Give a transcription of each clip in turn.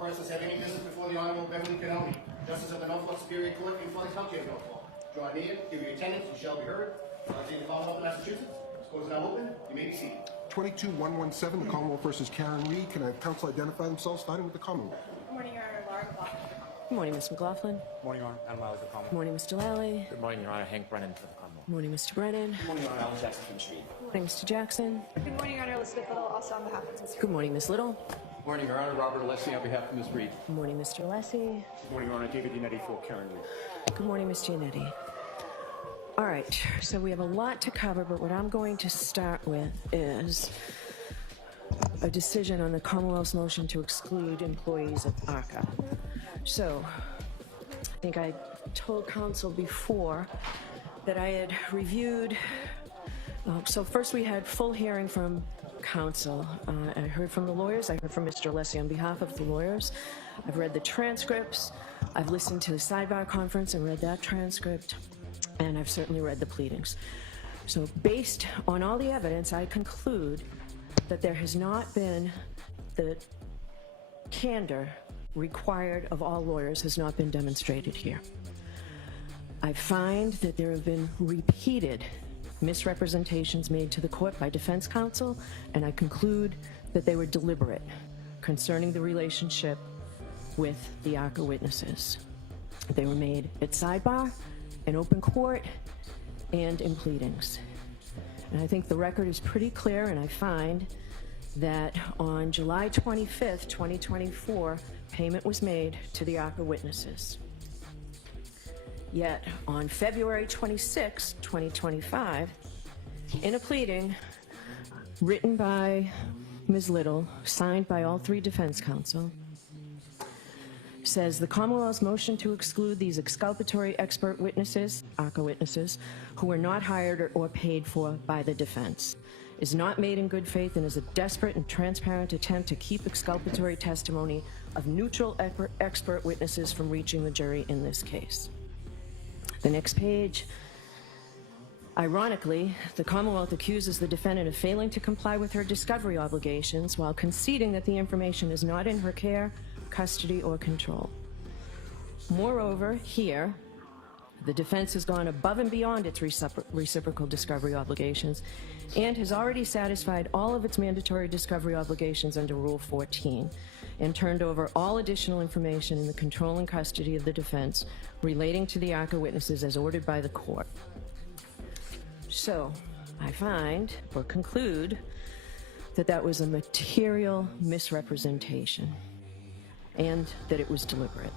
persons have any business before the Honorable Beverly Cannoni, Justice of the Norfolk Superior Court before the County of Norfolk. Draw near, give your attendance, you shall be heard. Take the Commonwealth of Massachusetts. This court is now open. You may be seated. 22-117, the Commonwealth versus Karen Reed. Can I have counsel identify themselves, starting with the Commonwealth? Good morning, Your Honor. Laura McLaughlin. Good morning, Ms. McLaughlin. Good morning, Your Honor. Adam Miles, the Commonwealth. Good morning, Mr. Lally. Good morning, Your Honor. Hank Brennan for the Commonwealth. Good morning, Mr. Brennan. Good morning, Your Honor. Alan Jackson from the Street. Good morning, Mr. Jackson. Good morning, Your Honor. Elizabeth Little, also on behalf of Mr. Good morning, Ms. Little. Good morning, Your Honor. Robert Alessi on behalf of Ms. Reed. Good morning, Mr. Alessi. Good morning, Your Honor. David Unetti for Karen Reed. Good morning, Ms. Giannetti. All right, so we have a lot to cover, but what I'm going to start with is a decision on the Commonwealth's motion to exclude employees of ARCA. So, I think I told counsel before that I had reviewed, so first we had full hearing from counsel. I heard from the lawyers, I heard from Mr. Alessi on behalf of the lawyers. I've read the transcripts, I've listened to the sidebar conference and read that transcript, and I've certainly read the pleadings. So based on all the evidence, I conclude that there has not been the candor required of all lawyers has not been demonstrated here. I find that there have been repeated misrepresentations made to the court by defense counsel, and I conclude that they were deliberate concerning the relationship with the ARCA witnesses. They were made at sidebar, in open court, and in pleadings. And I think the record is pretty clear, and I find that on July 25th, 2024, payment was made to the ARCA witnesses. Yet, on February 26, 2025, in a pleading written by Ms. Little, signed by all three defense counsel, says the Commonwealth's motion to exclude these exculpatory expert witnesses, ARCA witnesses, who were not hired or paid for by the defense, is not made in good faith and is a desperate and transparent attempt to keep exculpatory testimony of neutral expert witnesses from reaching the jury in this case. The next page. Ironically, the Commonwealth accuses the defendant of failing to comply with her discovery obligations while conceding that the information is not in her care, custody, or control. Moreover, here, the defense has gone above and beyond its reciprocal discovery obligations and has already satisfied all of its mandatory discovery obligations under Rule 14 and turned over all additional information in the control and custody of the defense relating to the ARCA witnesses as ordered by the court. So, I find, or conclude, that that was a material misrepresentation and that it was deliberate.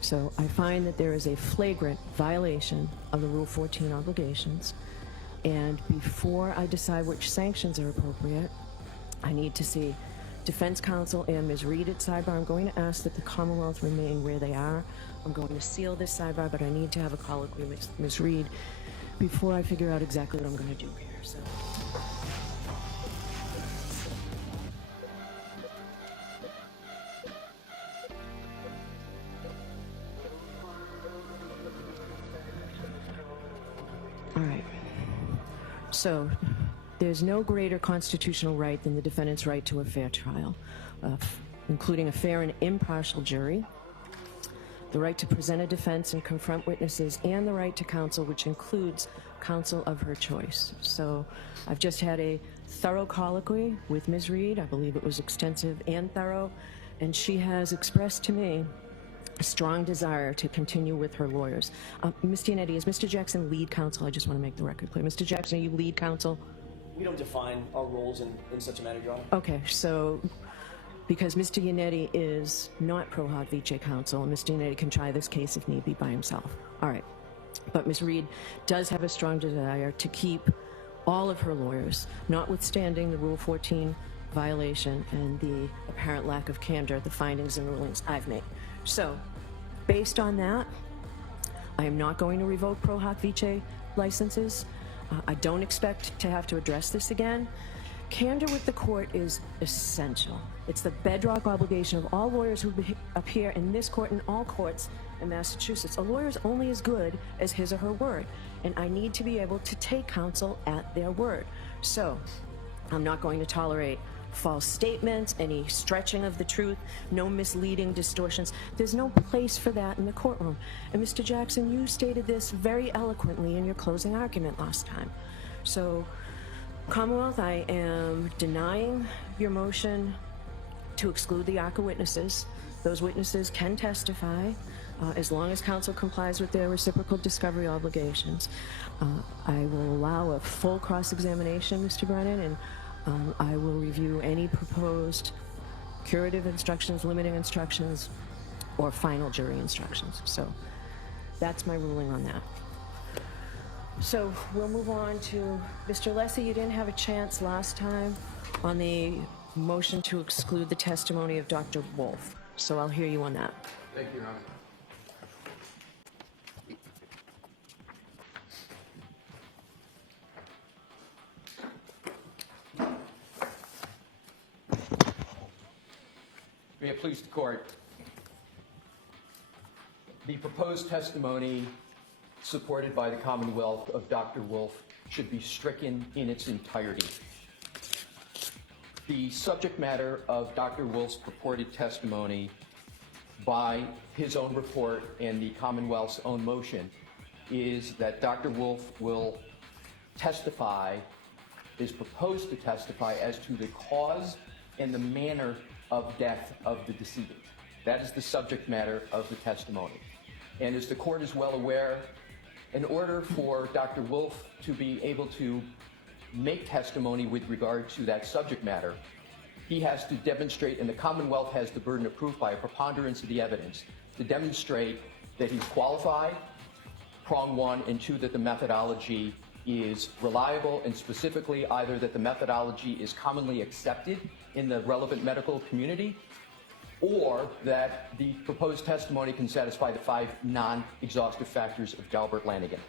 So I find that there is a flagrant violation of the Rule 14 obligations, and before I decide which sanctions are appropriate, I need to see defense counsel and Ms. Reed at sidebar. I'm going to ask that the Commonwealth remain where they are. I'm going to seal this sidebar, but I need to have a colloquy with Ms. Reed before I figure out exactly what I'm going to do here. So. All right. So, there's no greater constitutional right than the defendant's right to a fair trial, including a fair and impartial jury, the right to present a defense and confront witnesses, and the right to counsel, which includes counsel of her choice. So, I've just had a thorough colloquy with Ms. Reed. I believe it was extensive and thorough, and she has expressed to me a strong desire to continue with her lawyers. Ms. Giannetti, is Mr. Jackson lead counsel? I just want to make the record clear. Mr. Jackson, are you lead counsel? We don't define our roles in such a matter, Your Honor. Okay, so because Mr. Giannetti is not pro hac vice counsel, and Mr. Giannetti can try this case if need be by himself. All right. But Ms. Reed does have a strong desire to keep all of her lawyers, notwithstanding the Rule 14 violation and the apparent lack of candor, the findings and rulings I've made. So, based on that, I am not going to revoke pro hac vice licenses. I don't expect to have to address this again. Candor with the court is essential. It's the bedrock obligation of all lawyers who appear in this court and all courts in Massachusetts. A lawyer is only as good as his or her word, and I need to be able to take counsel at their word. So, I'm not going to tolerate false statements, any stretching of the truth, no misleading distortions. There's no place for that in the courtroom. And Mr. Jackson, you stated this very eloquently in your closing argument last time. So, Commonwealth, I am denying your motion to exclude the ARCA witnesses. Those witnesses can testify as long as counsel complies with their reciprocal discovery obligations. I will allow a full cross-examination, Mr. Brennan, and I will review any proposed curative instructions, limiting instructions, or final jury instructions. So that's my ruling on that. So we'll move on to Mr. Lessie. You didn't have a chance last time on the motion to exclude the testimony of Dr. Wolf. So I'll hear you on that. Thank you, Your Honor. May it please the court. The proposed testimony supported by the Commonwealth of Dr. Wolf should be stricken in its entirety. The subject matter of Dr. Wolf's purported testimony by his own report and the Commonwealth's own motion is that Dr. Wolf will testify, is proposed to testify as to the cause and the manner of death of the decedent. That is the subject matter of the testimony. And as the court is well aware, in order for Dr. Wolf to be able to make testimony with regard to that subject matter, he has to demonstrate, and the Commonwealth has the burden of proof by a preponderance of the evidence, to demonstrate that he's qualified, prong one, and two, that the methodology is reliable, and specifically either that the methodology is commonly accepted in the relevant medical community, or that the proposed testimony can satisfy the 5 non-exhaustive factors of Galbert-Lanigan.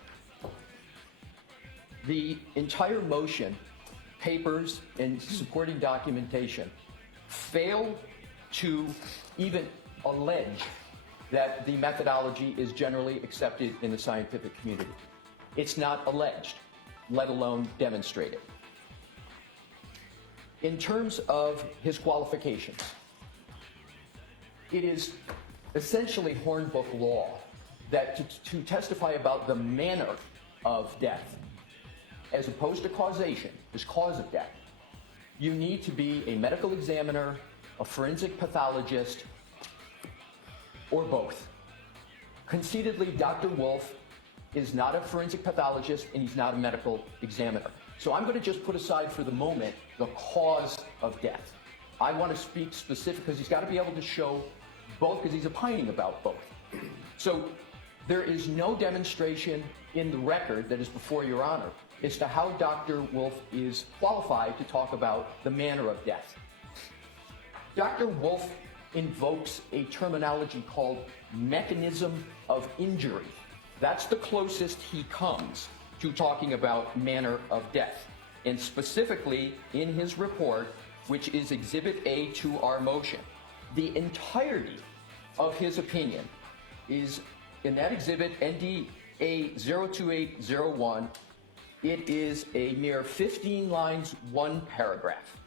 The entire motion, papers, and supporting documentation fail to even allege that the methodology is generally accepted in the scientific community. It's not alleged, let alone demonstrated. In terms of his qualifications, it is essentially Hornbook law that to testify about the manner of death, as opposed to causation, this cause of death, you need to be a medical examiner, a forensic pathologist, or both. Conceitedly, Dr. Wolf is not a forensic pathologist and he's not a medical examiner. So I'm going to just put aside for the moment the cause of death. I want to speak specific because he's got to be able to show both, because he's opining about both. So there is no demonstration in the record that is before Your Honor as to how Dr. Wolf is qualified to talk about the manner of death. Dr. Wolf invokes a terminology called mechanism of injury. That's the closest he comes to talking about manner of death. And specifically in his report, which is Exhibit A to our motion, the entirety of his opinion is in that exhibit, NDA 02801. It is a mere 15 lines, 1 paragraph.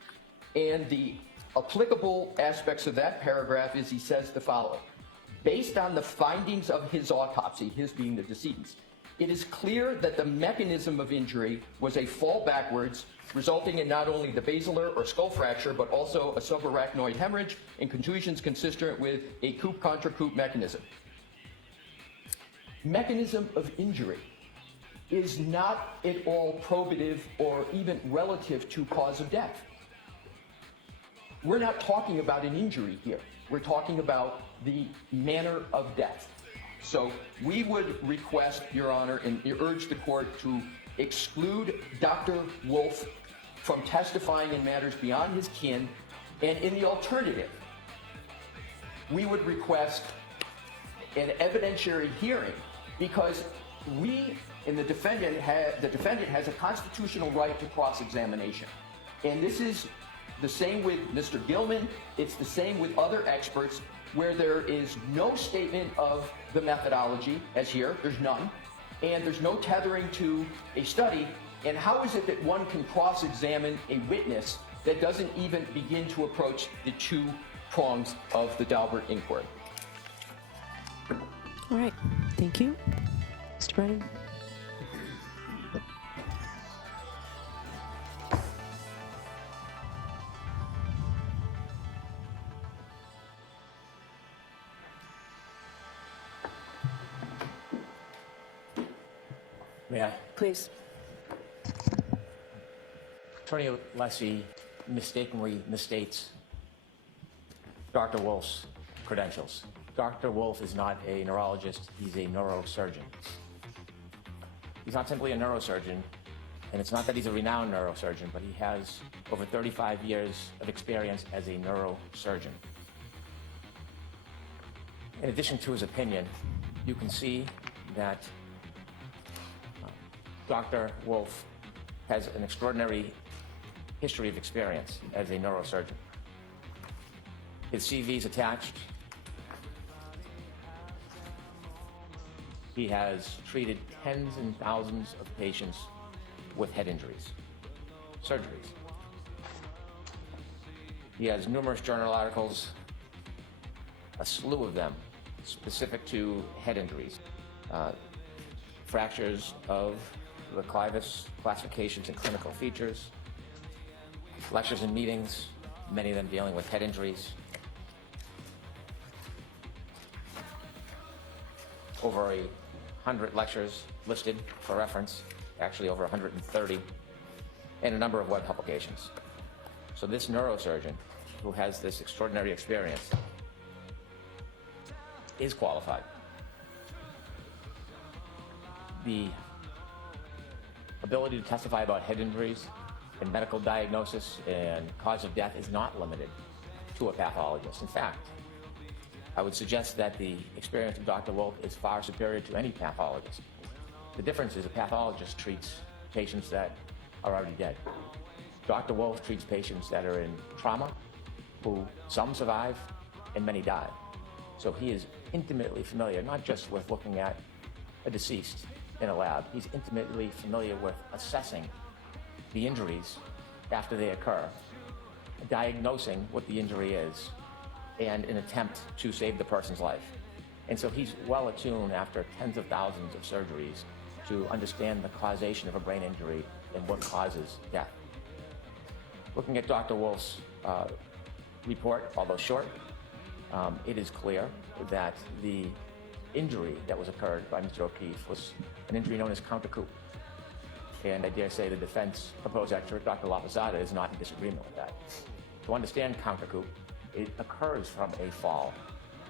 And the applicable aspects of that paragraph is he says the following: based on the findings of his autopsy, his being the decedent's, it is clear that the mechanism of injury was a fall backwards, resulting in not only the basilar or skull fracture, but also a subarachnoid hemorrhage and contusions consistent with a coupe contra coupe mechanism. Mechanism of injury is not at all probative or even relative to cause of death. We're not talking about an injury here. We're talking about the manner of death. So we would request, Your Honor, and urge the court to exclude Dr. Wolf from testifying in matters beyond his kin, and in the alternative, we would request an evidentiary hearing, because we and the defendant has a constitutional right to cross-examination. And this is the same with Mr. Gilman, it's the same with other experts, where there is no statement of the methodology, as here, there's none, and there's no tethering to a study. And how is it that one can cross-examine a witness that doesn't even begin to approach the 2 prongs of the Daubert inquiry. All right, thank you. Mr. Brennan? May I? Please. Attorney Lessie mistakenly misstates Dr. Wolf's credentials. Dr. Wolf is not a neurologist, he's a neurosurgeon. He's not simply a neurosurgeon, and it's not that he's a renowned neurosurgeon, but he has over 35 years of experience as a neurosurgeon. In addition to his opinion, you can see that Dr. Wolf has an extraordinary history of experience as a neurosurgeon. His CV is attached. He has treated tens and thousands of patients with head injuries, surgeries. He has numerous journal articles, a slew of them specific to head injuries, fractures of the clivus, classifications and clinical features, lectures and meetings, many of them dealing with head injuries. Over 100 lectures listed for reference, actually over 130, and a number of web publications. So this neurosurgeon, who has this extraordinary experience, is qualified. The ability to testify about head injuries and medical diagnosis and cause of death is not limited to a pathologist. In fact, I would suggest that the experience of Dr. Wolf is far superior to any pathologist. The difference is a pathologist treats patients that are already dead. Dr. Wolf treats patients that are in trauma, who some survive and many die. So he is intimately familiar, not just with looking at a deceased in a lab, he's intimately familiar with assessing the injuries after they occur, diagnosing what the injury is, and an attempt to save the person's life. And so he's well attuned after tens of thousands of surgeries to understand the causation of a brain injury and what causes death. Looking at Dr. Wolf's report, although short, it is clear that the injury that was occurred by Mr. O'Keefe was an injury known as counter-coup. And I dare say the defense proposed expert, Dr. LaPosada, is not in disagreement with that. To understand counter-coup, it occurs from a fall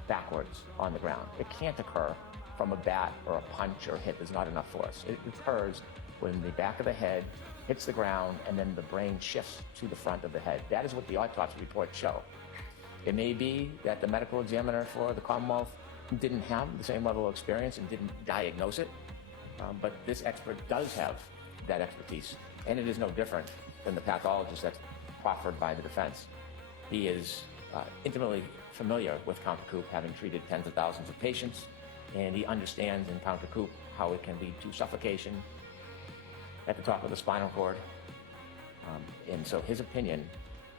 backwards on the ground. It can't occur from a bat or a punch or hit. There's not enough force. It occurs when the back of the head hits the ground and then the brain shifts to the front of the head. That is what the autopsy reports show. It may be that the medical examiner for the Commonwealth didn't have the same level of experience and didn't diagnose it, but this expert does have that expertise, and it is no different than the pathologist that's proffered by the defense. He is intimately familiar with counter-coup, having treated tens of thousands of patients, and he understands in counter-coup how it can lead to suffocation at the top of the spinal cord. And so his opinion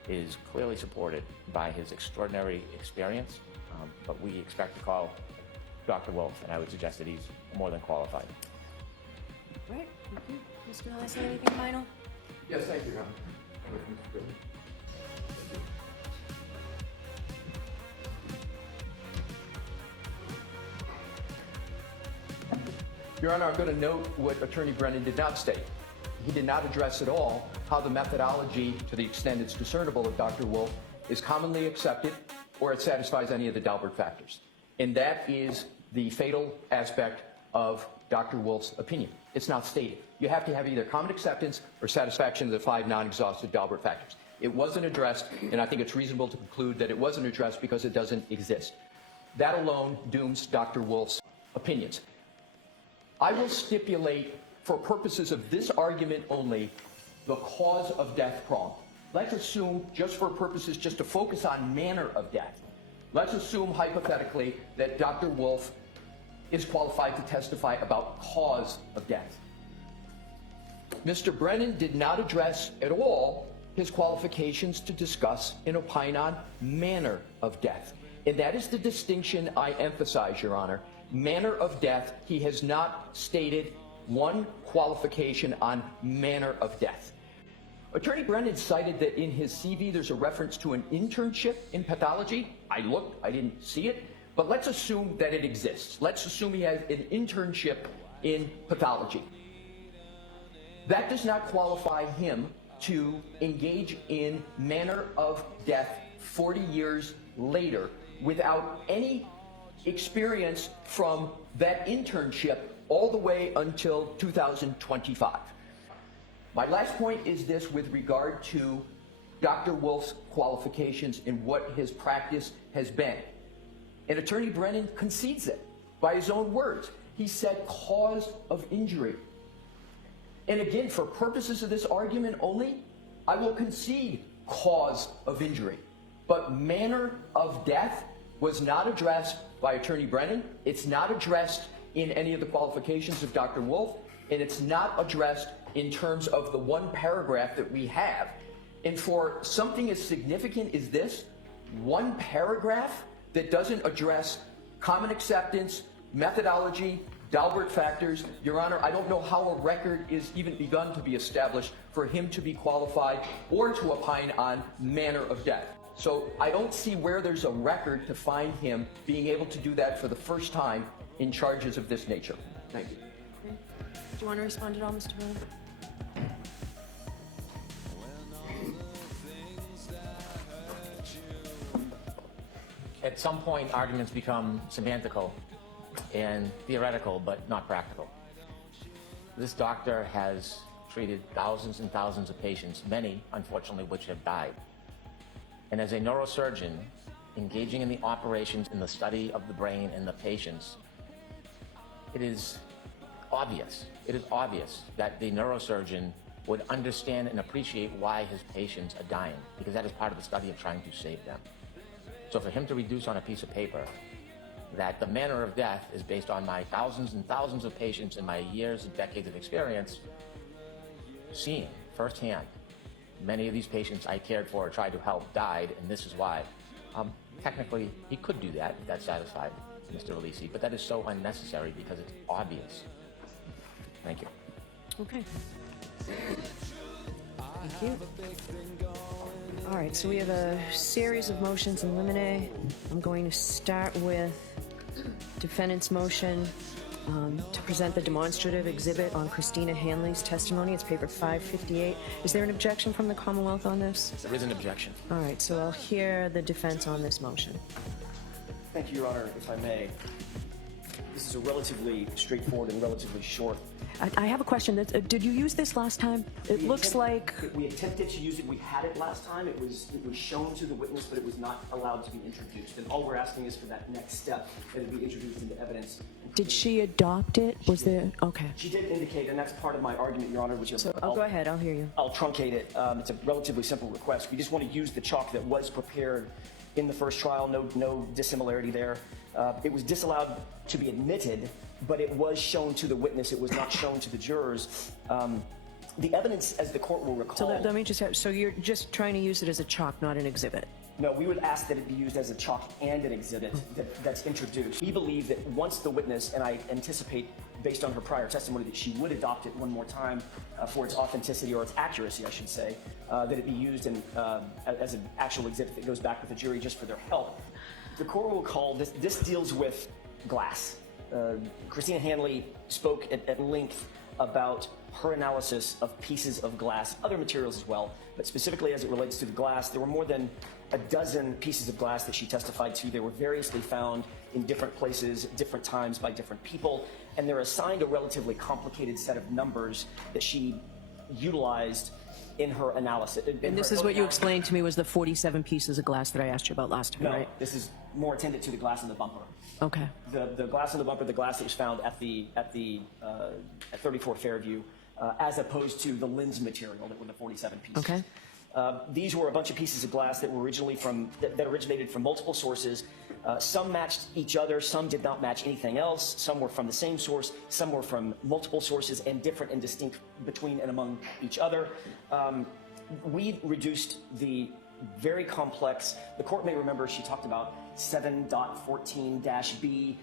is clearly supported by his extraordinary experience, but we expect to call Dr. Wolf, and I would suggest that he's more than qualified. All right, thank you. Mr. Leslie, anything final? Yes, thank you, Your Honor. Your Honor, I'm going to note what Attorney Breenan did not state. He did not address at all how the methodology, to the extent it's discernible of Dr. Wolf, is commonly accepted or it satisfies any of the Daubert factors. And that is the fatal aspect of Dr. Wolf's opinion. It's not stated. You have to have either common acceptance or satisfaction of the 5 non-exhaustive Daubert factors. It wasn't addressed, and I think it's reasonable to conclude that it wasn't addressed because it doesn't exist. That alone dooms Dr. Wolf's opinions. I will stipulate, for purposes of this argument only, the cause of death prong. Let's assume, just for purposes, just to focus on manner of death, let's assume hypothetically that Dr. Wolf is qualified to testify about cause of death. Mr. Breenan did not address at all his qualifications to discuss and opine on manner of death. And that is the distinction I emphasize, Your Honor. Manner of death, he has not stated one qualification on manner of death. Attorney Breenan cited that in his CV there's a reference to an internship in pathology. I looked, I didn't see it, but let's assume that it exists. Let's assume he has an internship in pathology. That does not qualify him to engage in manner of death 40 years later without any experience from that internship all the way until 2025. My last point is this with regard to Dr. Wolf's qualifications and what his practice has been. And Attorney Breenan concedes it by his own words. He said cause of injury. And again, for purposes of this argument only, I will concede cause of injury. But manner of death was not addressed by Attorney Breenan. It's not addressed in any of the qualifications of Dr. Wolf, and it's not addressed in terms of the one paragraph that we have. And for something as significant as this, one paragraph that doesn't address common acceptance, methodology, Dalbert factors, Your Honor, I don't know how a record is even begun to be established for him to be qualified or to opine on manner of death. So I don't see where there's a record to find him being able to do that for the first time in charges of this nature. Thank you. Okay. Do you want to respond at all, Mr. Breenan? At some point, arguments become semantical and theoretical, but not practical. This doctor has treated thousands and thousands of patients, many, unfortunately, which have died. And as a neurosurgeon, engaging in the operations and the study of the brain and the patients, it is obvious that the neurosurgeon would understand and appreciate why his patients are dying, because that is part of the study of trying to save them. So for him to reduce on a piece of paper that the manner of death is based on my thousands and thousands of patients and my years and decades of experience, seeing firsthand many of these patients I cared for or tried to help died, and this is why. Technically, he could do that if that satisfied Mr. Releasy, but that is so unnecessary because it's obvious. Thank you. Okay. Thank you. All right, so we have a series of motions in limine. I'm going to start with defendant's motion to present the demonstrative exhibit on Christina Hanley's testimony. It's paper 558. Is there an objection from the Commonwealth on this? There is an objection. All right, so I'll hear the defense on this motion. Thank you, Your Honor, if I may. This is a relatively straightforward and relatively short. I have a question. Did you use this last time? It looks like... We attempted to use it. We had it last time. It was shown to the witness, but it was not allowed to be introduced. And all we're asking is for that next step, that it be introduced into evidence. Did she adopt it? Was there... Okay. She did indicate, and that's part of my argument, Your Honor, which is... So go ahead. I'll hear you. I'll truncate it. It's a relatively simple request. We just want to use the chalk that was prepared in the first trial. No dissimilarity there. It was disallowed to be admitted, but it was shown to the witness. It was not shown to the jurors. The evidence, as the court will recall... So let me just have... So you're just trying to use it as a chalk, not an exhibit? No, we would ask that it be used as a chalk and an exhibit that's introduced. We believe that once the witness, and I anticipate based on her prior testimony that she would adopt it one more time for its authenticity, or its accuracy, I should say, that it be used as an actual exhibit that goes back with the jury just for their help. The court will call this deals with glass. Christina Hanley spoke at length about her analysis of pieces of glass, other materials as well, but specifically as it relates to the glass, there were more than a dozen pieces of glass that she testified to. They were variously found in different places, different times by different people, and they're assigned a relatively complicated set of numbers that she utilized in her analysis. And this is what you explained to me was the 47 pieces of glass that I asked you about last time, right? No, this is more attendant to the glass in the bumper. Okay. The glass in the bumper, the glass that was found at 34 Fairview, as opposed to the lens material that were the 47 pieces. Okay. These were a bunch of pieces of glass that were that originated from multiple sources. Some matched each other, some did not match anything else. Some were from the same source, some were from multiple sources and different and distinct between and among each other. We reduced the very complex, the court may remember she talked about 7.14-B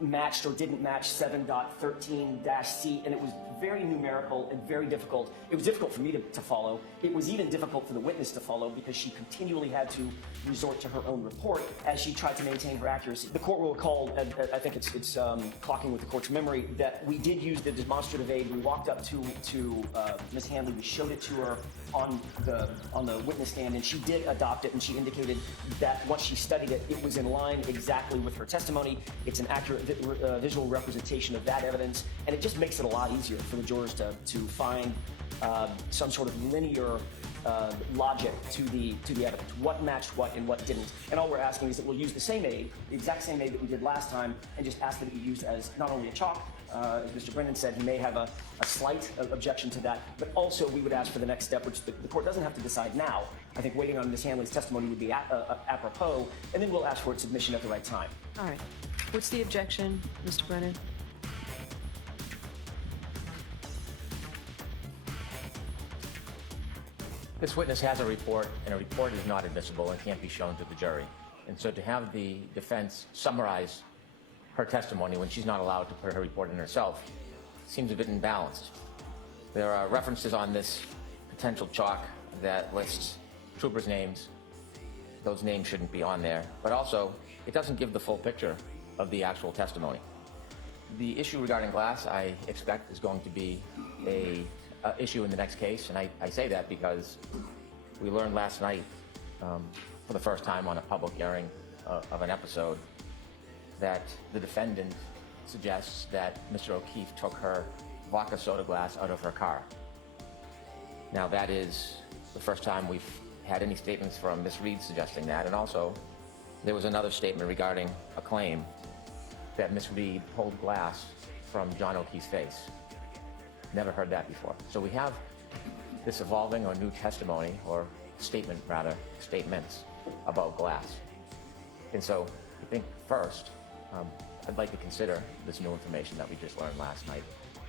matched or didn't match 7.13-C, and it was very numerical and very difficult. It was difficult for me to follow. It was even difficult for the witness to follow because she continually had to resort to her own report as she tried to maintain her accuracy. The court will recall, I think it's clocking with the court's memory, that we did use the demonstrative aid. We walked up to Ms. Hanley. We showed it to her on the witness stand, and she did adopt it, and she indicated that once she studied it, it was in line exactly with her testimony. It's an accurate visual representation of that evidence, and it just makes it a lot easier for the jurors to find some sort of linear logic to the evidence, what matched what and what didn't. And all we're asking is that we'll use the same aid, the exact same aid that we did last time, and just ask that it be used as not only a chalk, as Mr. Breenan said, he may have a slight objection to that, but also we would ask for the next step, which the court doesn't have to decide now. I think waiting on Ms. Hanley's testimony would be apropos, and then we'll ask for its submission at the right time. All right. What's the objection, Mr. Breenan? This witness has a report, and a report is not admissible and can't be shown to the jury. And so to have the defense summarize her testimony when she's not allowed to put her report in herself seems a bit imbalanced. There are references on this potential chalk that lists troopers' names. Those names shouldn't be on there. But also, it doesn't give the full picture of the actual testimony. The issue regarding glass, I expect, is going to be a issue in the next case, and I say that because we learned last night for the first time on a public hearing of an episode that the defendant suggests that Mr. O'Keefe took her vodka soda glass out of her car. Now that is the first time we've had any statements from Ms. Reed suggesting that, and also there was another statement regarding a claim that Ms. Reed pulled glass from John O'Keefe's face. Never heard that before. So we have this evolving or new testimony, or statement rather, statements about glass. And so I think first, I'd like to consider this new information that we just learned last night.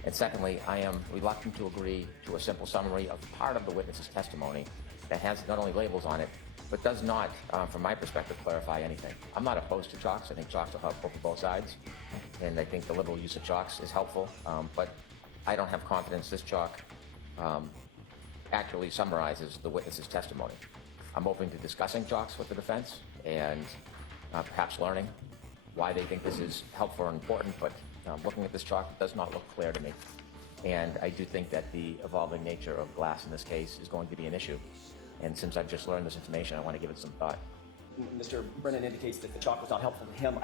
And secondly, I am reluctant to agree to a simple summary of part of the witness's testimony that has not only labels on it, but does not, from my perspective, clarify anything. I'm not opposed to chalks. I think chalks are helpful for both sides. And I think the liberal use of chalks is helpful. But I don't have confidence this chalk actually summarizes the witness's testimony. I'm open to discussing chalks with the defense and perhaps learning why they think this is helpful and important, but looking at this chalk, it does not look clear to me. And I do think that the evolving nature of glass in this case is going to be an issue. And since I've just learned this information, I want to give it some thought. Mr. Breenan indicates that the chalk was not helpful to him.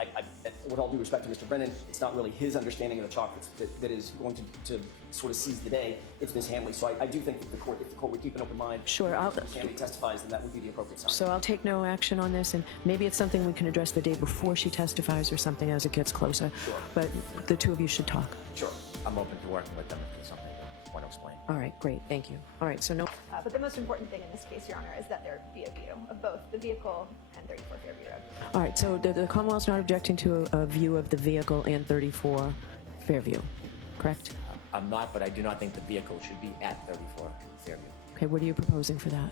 With all due respect to Mr. Breenan, it's not really his understanding of the chalk that is going to sort of seize the day. It's Ms. Hanley. So I do think that if the court would keep an open mind, Sure, if Ms. Hanley testifies, then that would be the appropriate sign. So I'll take no action on this, and maybe it's something we can address the day before she testifies or something as it gets closer. Sure. But the two of you should talk. Sure. I'm open to working with them if there's something they want to explain. All right, great, thank you. All right, so no. But the most important thing in this case, Your Honor, is that there be a view of both the vehicle and 34 Fairview Road. All right, so the Commonwealth's not objecting to a view of the vehicle and 34 Fairview, correct? I'm not, but I do not think the vehicle should be at 34 Fairview. Okay, what are you proposing for that?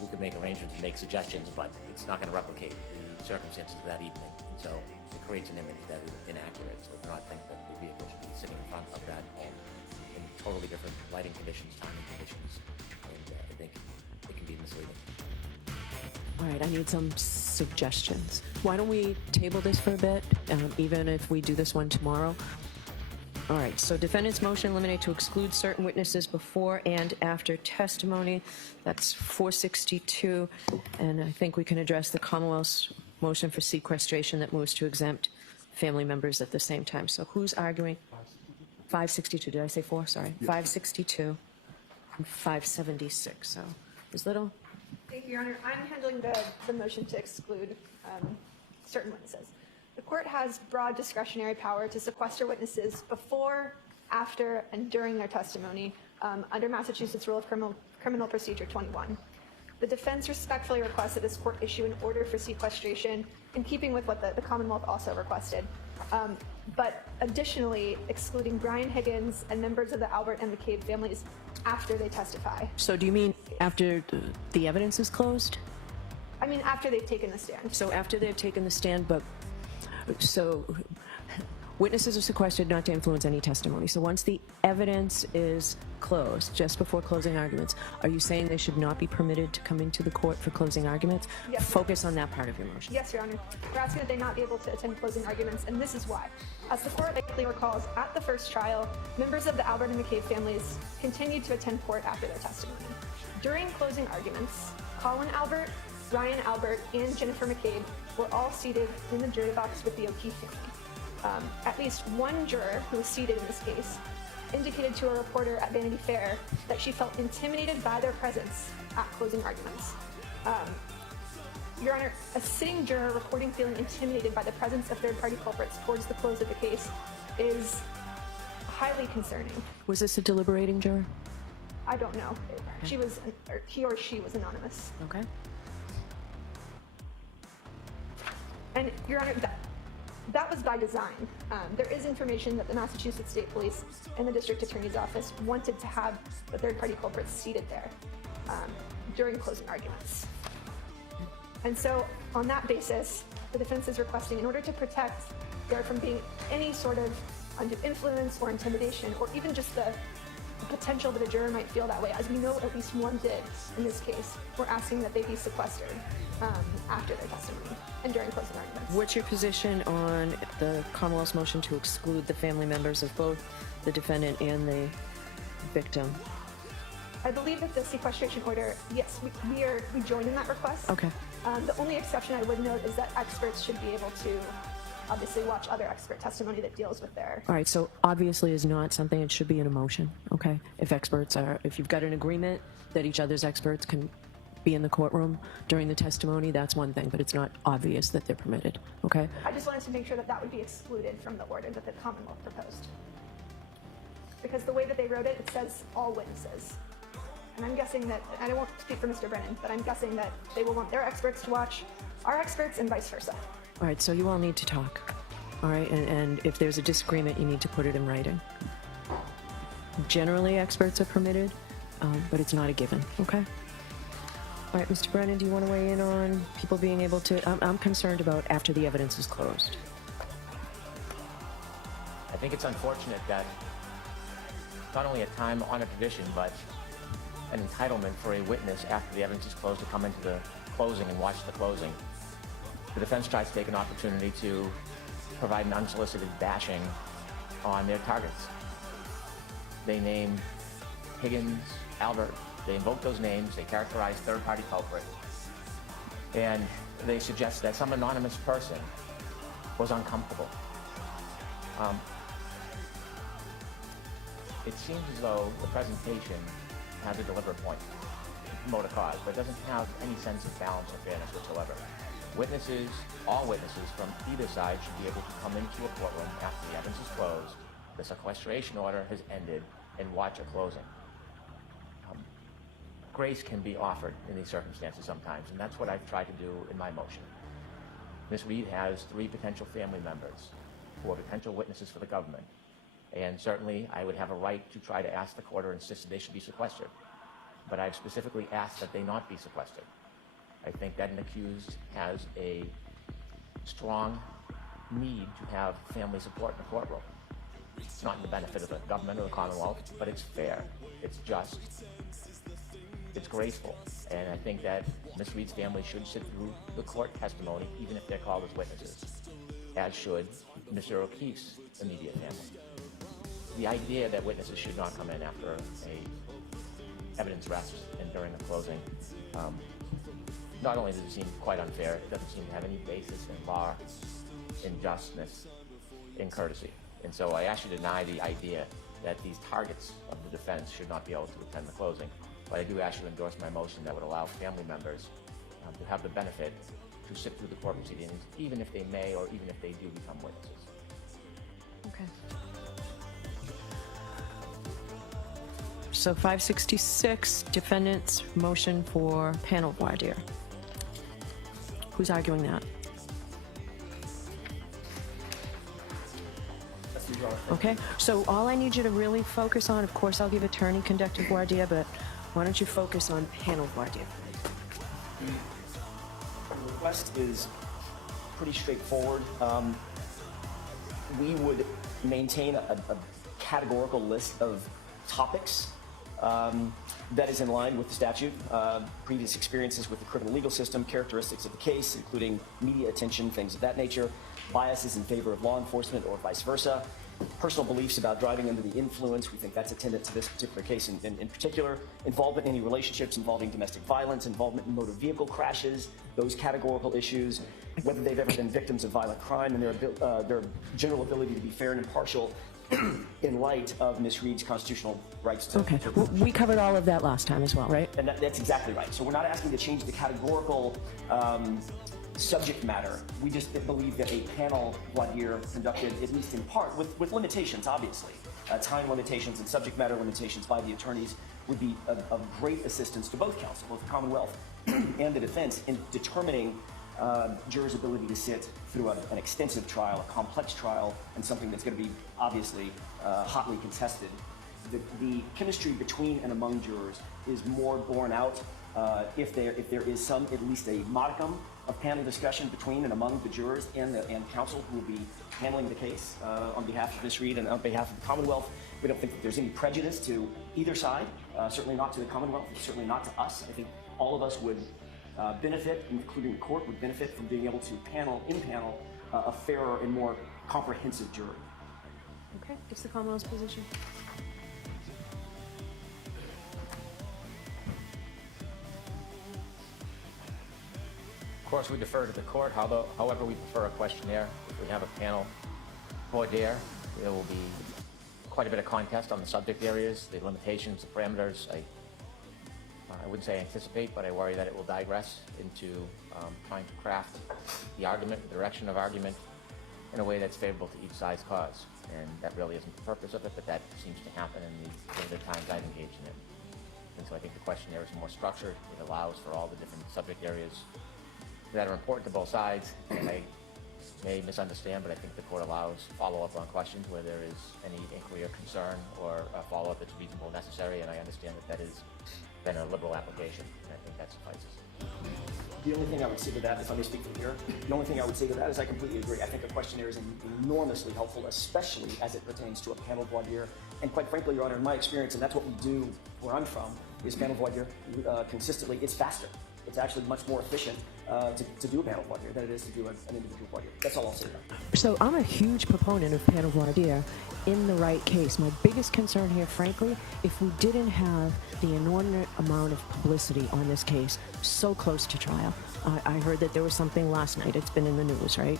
We could make arrangements and make suggestions, but it's not going to replicate the circumstances of that evening. And so it creates an image that is inaccurate. So I do not think that the vehicle should be sitting in front of that home in totally different lighting conditions, timing conditions. And I think it can be misleading. All right, I need some suggestions. Why don't we table this for a bit, even if we do this one tomorrow? All right, so defendant's motion eliminate to exclude certain witnesses before and after testimony. That's 462. And I think we can address the Commonwealth's motion for sequestration that moves to exempt family members at the same time. So who's arguing? 562. Did I say 4? Sorry. 562 and 576. So Ms. Little? Thank you, Your Honor. I'm handling the motion to exclude certain witnesses. The court has broad discretionary power to sequester witnesses before, after, and during their testimony under Massachusetts Rule of Criminal Procedure 21. The defense respectfully requests that this court issue an order for sequestration in keeping with what the Commonwealth also requested, but additionally excluding Brian Higgins and members of the Albert and McCabe families after they testify. So do you mean after the evidence is closed? I mean, after they've taken the stand. So after they've taken the stand, but so witnesses are sequestered not to influence any testimony. So once the evidence is closed, just before closing arguments, are you saying they should not be permitted to come into the court for closing arguments? Yes. Focus on that part of your motion. Yes, Your Honor. We're asking that they not be able to attend closing arguments, and this is why. As the court likely recalls, at the first trial, members of the Albert and McCabe families continued to attend court after their testimony. During closing arguments, Colin Albert, Ryan Albert, and Jennifer McCabe were all seated in the jury box with the O'Keefe family. At least one juror who was seated in this case indicated to a reporter at Vanity Fair that she felt intimidated by their presence at closing arguments. Your Honor, a sitting juror reporting feeling intimidated by the presence of third-party culprits towards the close of the case is highly concerning. Was this a deliberating juror? I don't know. He or she was anonymous. Okay. And Your Honor, that was by design. There is information that the Massachusetts State Police and the District Attorney's Office wanted to have the third-party culprits seated there during closing arguments. And so, on that basis, the defense is requesting, in order to protect there from being any sort of undue influence or intimidation, or even just the potential that a juror might feel that way, as we know at least one did in this case, we're asking that they be sequestered after their testimony and during closing arguments. What's your position on the Commonwealth's motion to exclude the family members of both the defendant and the victim? I believe that the sequestration order, yes, we join in that request. Okay. The only exception I would note is that experts should be able to obviously watch other expert testimony that deals with their... All right, so obviously is not something that should be in a motion, okay? If you've got an agreement that each other's experts can be in the courtroom during the testimony, that's one thing, but it's not obvious that they're permitted, okay? I just wanted to make sure that that would be excluded from the order that the Commonwealth proposed. Because the way that they wrote it, it says all witnesses. And I'm guessing that, and I won't speak for Mr. Breenan, but I'm guessing that they will want their experts to watch our experts and vice versa. All right, so you all need to talk, all right? And if there's a disagreement, you need to put it in writing. Generally, experts are permitted, but it's not a given, okay? All right, Mr. Breenan, do you want to weigh in on people being able to... I'm concerned about after the evidence is closed. I think it's unfortunate that not only a time-honored tradition, but an entitlement for a witness after the evidence is closed to come into the closing and watch the closing. The defense tries to take an opportunity to provide an unsolicited bashing on their targets. They name Higgins, Albert. They invoke those names. They characterize third-party culprit. And they suggest that some anonymous person was uncomfortable. It seems as though the presentation has a deliberate point to promote a cause, but it doesn't have any sense of balance or fairness whatsoever. Witnesses, all witnesses from either side should be able to come into a courtroom after the evidence is closed, the sequestration order has ended, and watch a closing. Grace can be offered in these circumstances sometimes, and that's what I've tried to do in my motion. Ms. Reed has 3 potential family members who are potential witnesses for the government, and certainly I would have a right to try to ask the court or insist that they should be sequestered, but I've specifically asked that they not be sequestered. I think that an accused has a strong need to have family support in the courtroom. It's not in the benefit of the government or the Commonwealth, but it's fair, it's just, it's graceful, and I think that Ms. Reed's family should sit through the court testimony, even if they're called as witnesses, as should Mr. O'Keefe's immediate family. The idea that witnesses should not come in after a evidence rests and during the closing, not only does it seem quite unfair, it doesn't seem to have any basis in law, in justness, in courtesy. And so I ask you to deny the idea that these targets of the defense should not be able to attend the closing. But I do ask you to endorse my motion that would allow family members to have the benefit to sit through the court proceedings, even if they may or even if they do become witnesses. Okay. So 566, defendant's motion for panel voir dire. Who's arguing that? Your Honor. Okay, so all I need you to really focus on, of course, I'll give attorney conducted voir dire, but why don't you focus on panel voir dire? The request is pretty straightforward. We would maintain a categorical list of topics that is in line with the statute, previous experiences with the criminal legal system, characteristics of the case, including media attention, things of that nature, biases in favor of law enforcement or vice versa, personal beliefs about driving under the influence. We think that's attendant to this particular case in particular, involvement in any relationships involving domestic violence, involvement in motor vehicle crashes, those categorical issues, whether they've ever been victims of violent crime, and their general ability to be fair and impartial in light of Ms. Reed's constitutional rights to... Okay, well, we covered all of that last time as well, right? And that's exactly right. So we're not asking to change the categorical subject matter. We just believe that a panel voir dire conducted, at least in part, with limitations, obviously, time limitations and subject matter limitations by the attorneys, would be of great assistance to both counsel, both the Commonwealth and the defense, in determining jurors' ability to sit through an extensive trial, a complex trial, and something that's going to be obviously hotly contested. The chemistry between and among jurors is more borne out if there is at least a modicum of panel discussion between and among the jurors and counsel who will be handling the case on behalf of Ms. Reed and on behalf of the Commonwealth. We don't think that there's any prejudice to either side, certainly not to the Commonwealth, certainly not to us. I think all of us would benefit, including the court, would benefit from being able to impanel a fairer and more comprehensive jury. Okay, what's the Commonwealth's position? Of course, we defer to the court. However, we prefer a questionnaire. If we have a panel voir dire, there will be quite a bit of contest on the subject areas, the limitations, the parameters. I wouldn't say anticipate, but I worry that it will digress into trying to craft the argument, the direction of argument, in a way that's favorable to each side's cause. And that really isn't the purpose of it, but that seems to happen in the limited times I've engaged in it. And so I think the questionnaire is more structured. It allows for all the different subject areas that are important to both sides. And I may misunderstand, but I think the court allows follow-up on questions where there is any inquiry or concern or a follow-up that's reasonable and necessary. And I understand that that is then a liberal application, and I think that suffices. The only thing I would say to that, if I may speak from here, the only thing I would say to that is I completely agree. I think a questionnaire is enormously helpful, especially as it pertains to a panel voir dire. And quite frankly, Your Honor, in my experience, and that's what we do where I'm from, is panel voir dire consistently. It's faster. It's actually much more efficient to do a panel voir dire than it is to do an individual voir dire. That's all I'll say about it. So I'm a huge proponent of panel voir dire in the right case. My biggest concern here, frankly, if we didn't have the inordinate amount of publicity on this case so close to trial. I heard that there was something last night. It's been in the news, right?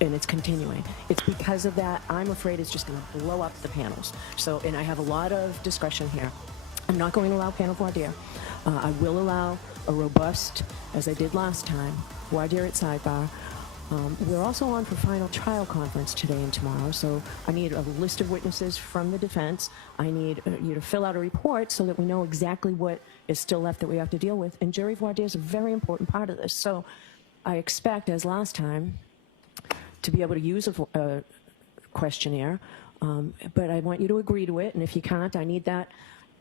And it's continuing. It's because of that, I'm afraid it's just going to blow up the panels. So, and I have a lot of discretion here. I'm not going to allow panel voir dire. I will allow a robust, as I did last time, voir dire at sidebar. We're also on for final trial conference today and tomorrow, so I need a list of witnesses from the defense. I need you to fill out a report so that we know exactly what is still left that we have to deal with. And jury voir dire is a very important part of this. So I expect, as last time, to be able to use a questionnaire, but I want you to agree to it, and if you can't, I need that.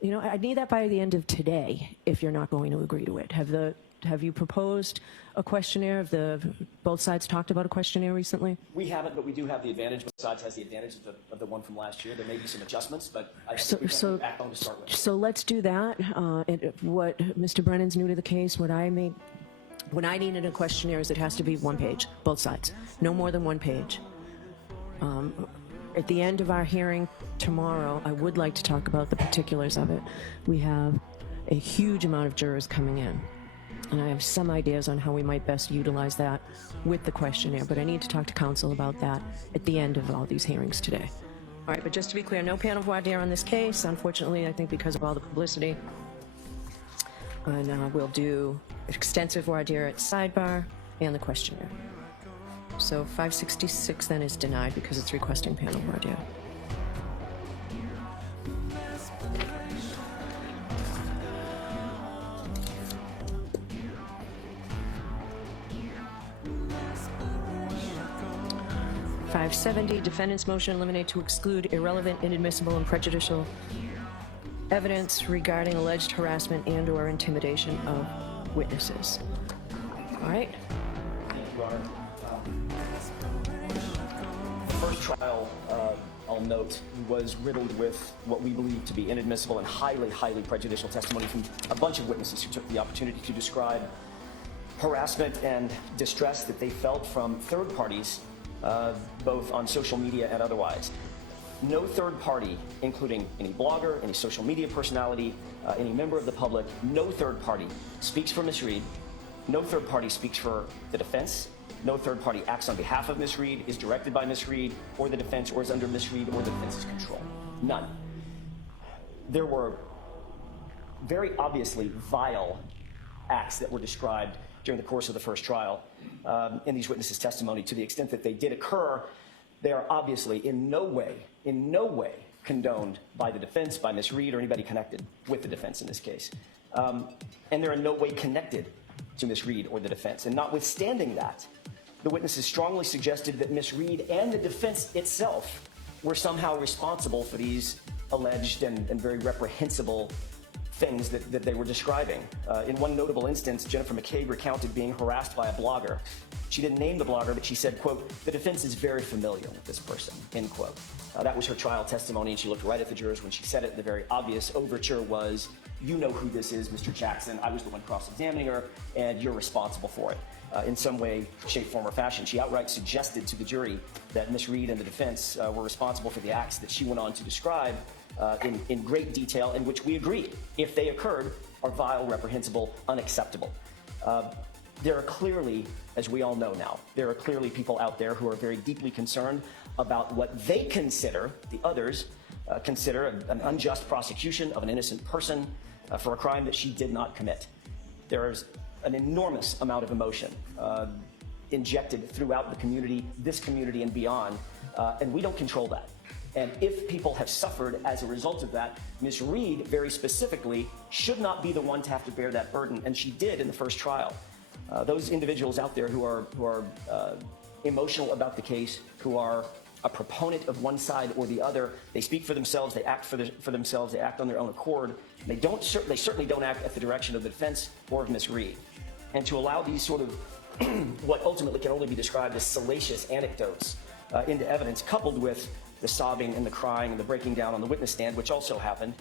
You know, I need that by the end of today if you're not going to agree to it. Have you proposed a questionnaire? Have both sides talked about a questionnaire recently? We haven't, but we do have the advantage. Both sides has the advantage of the one from last year. There may be some adjustments, but I think we have a backbone to start with. So let's do that. What Mr. Brennan's new to the case, what I need in a questionnaire is it has to be one page, both sides. No more than one page. At the end of our hearing tomorrow, I would like to talk about the particulars of it. We have a huge amount of jurors coming in, and I have some ideas on how we might best utilize that with the questionnaire, but I need to talk to counsel about that at the end of all these hearings today. All right, but just to be clear, no panel voir dire on this case, unfortunately, I think because of all the publicity. And we'll do extensive voir dire at sidebar and the questionnaire. So 566 then is denied because it's requesting panel voir dire. 570, defendant's motion eliminate to exclude irrelevant, inadmissible, and prejudicial evidence regarding alleged harassment and/or intimidation of witnesses. All right. Your Honor. The first trial, I'll note, was riddled with what we believe to be inadmissible and highly, highly prejudicial testimony from a bunch of witnesses who took the opportunity to describe harassment and distress that they felt from third parties, both on social media and otherwise. No third party, including any blogger, any social media personality, any member of the public, no third party speaks for Ms. Reed. No third party speaks for the defense. No third party acts on behalf of Ms. Reed, is directed by Ms. Reed, or the defense, or is under Ms. Reed or the defense's control. None. There were very obviously vile acts that were described during the course of the first trial in these witnesses' testimony. To the extent that they did occur, they are obviously in no way condoned by the defense, by Ms. Reed, or anybody connected with the defense in this case. And they're in no way connected to Ms. Reed or the defense. And notwithstanding that, the witnesses strongly suggested that Ms. Reed and the defense itself were somehow responsible for these alleged and very reprehensible things that they were describing. In one notable instance, Jennifer McCabe recounted being harassed by a blogger. She didn't name the blogger, but she said, quote, "The defense is very familiar with this person," end quote. That was her trial testimony, and she looked right at the jurors when she said it. The very obvious overture was, "You know who this is, Mr. Jackson. I was the one cross-examining her, and you're responsible for it." In some way, shape, form, or fashion. She outright suggested to the jury that Ms. Reed and the defense were responsible for the acts that she went on to describe in great detail, in which we agree, if they occurred, are vile, reprehensible, unacceptable. There are clearly, as we all know now, there are clearly people out there who are very deeply concerned about what they consider, the others, consider an unjust prosecution of an innocent person for a crime that she did not commit. There is an enormous amount of emotion injected throughout the community, this community and beyond, and we don't control that. And if people have suffered as a result of that, Ms. Reed, very specifically, should not be the one to have to bear that burden, and she did in the first trial. Those individuals out there who are emotional about the case, who are a proponent of one side or the other, they speak for themselves, they act for themselves, they act on their own accord. They certainly don't act at the direction of the defense or of Ms. Reed. And to allow these sort of what ultimately can only be described as salacious anecdotes into evidence, coupled with the sobbing and the crying and the breaking down on the witness stand, which also happened,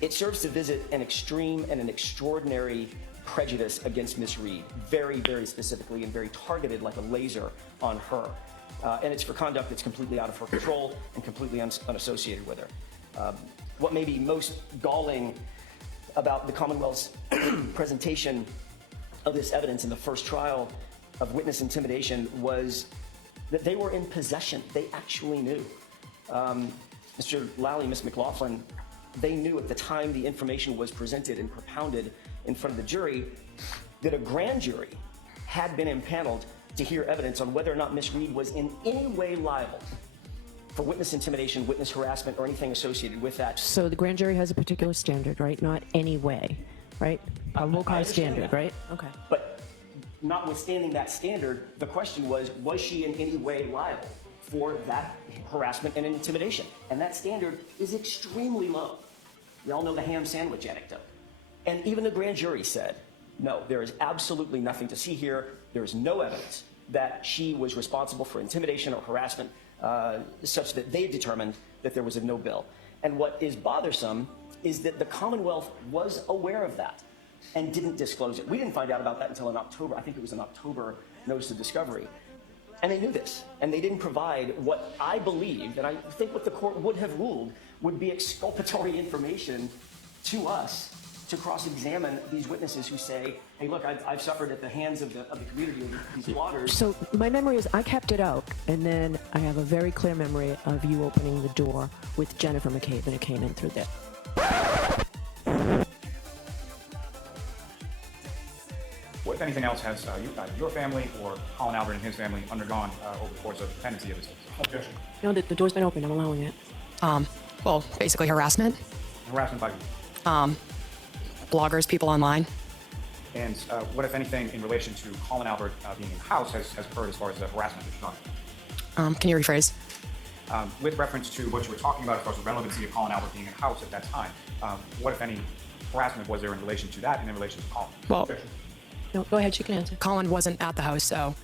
it serves to visit an extreme and an extraordinary prejudice against Ms. Reed, very, very specifically and very targeted like a laser on her. And it's for conduct that's completely out of her control and completely unassociated with her. What may be most galling about the Commonwealth's presentation of this evidence in the first trial of witness intimidation was that they were in possession. They actually knew. Mr. Lally, Ms. McLaughlin, they knew at the time the information was presented and propounded in front of the jury that a grand jury had been impaneled to hear evidence on whether or not Ms. Reed was in any way liable for witness intimidation, witness harassment, or anything associated with that. So the grand jury has a particular standard, right? Not any way, right? Probable cause standard, right? Okay. But notwithstanding that standard, the question was she in any way liable for that harassment and intimidation? And that standard is extremely low. We all know the ham sandwich anecdote. And even the grand jury said, no, there is absolutely nothing to see here. There is no evidence that she was responsible for intimidation or harassment such that they determined that there was a no bill. And what is bothersome is that the Commonwealth was aware of that and didn't disclose it. We didn't find out about that until in October. I think it was an October notice of discovery. And they knew this, and they didn't provide what I believe, and I think what the court would have ruled, would be exculpatory information to us to cross-examine these witnesses who say, hey, look, I've suffered at the hands of the community of these bloggers. So my memory is I kept it out, and then I have a very clear memory of you opening the door with Jennifer McCabe, and it came in through there. What, if anything else, has your family or Colin Albert and his family undergone over the course of the pendency of this case? Objection. No, the door's been open. I'm allowing it. Well, basically harassment. Harassment by who? Bloggers, people online. And what, if anything, in relation to Colin Albert being in the house has occurred as far as the harassment is concerned? Can you rephrase? With reference to what you were talking about as far as the relevancy of Colin Albert being in the house at that time, what, if any, harassment was there in relation to that and in relation to Colin? Well, No, go ahead, you can answer. Colin wasn't at the house, so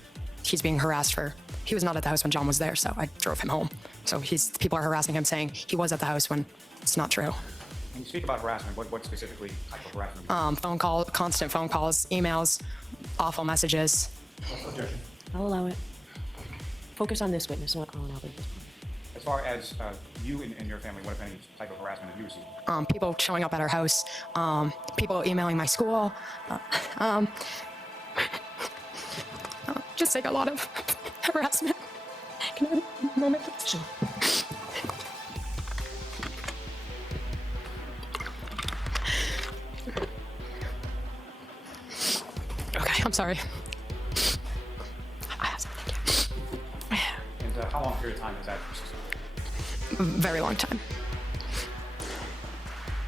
he's being harassed for. He was not at the house when John was there, so I drove him home. So people are harassing him, saying he was at the house when it's not true. When you speak about harassment, what specifically type of harassment? Phone call, constant phone calls, emails, awful messages. Objection. I'll allow it. Focus on this witness, not Colin Albert. As far as you and your family, what, if any, type of harassment have you received? People showing up at our house, people emailing my school, just like a lot of harassment. Can I have a moment, please? Sure. Okay, I'm sorry. I have something. And how long a period of time has that persisted? Very long time.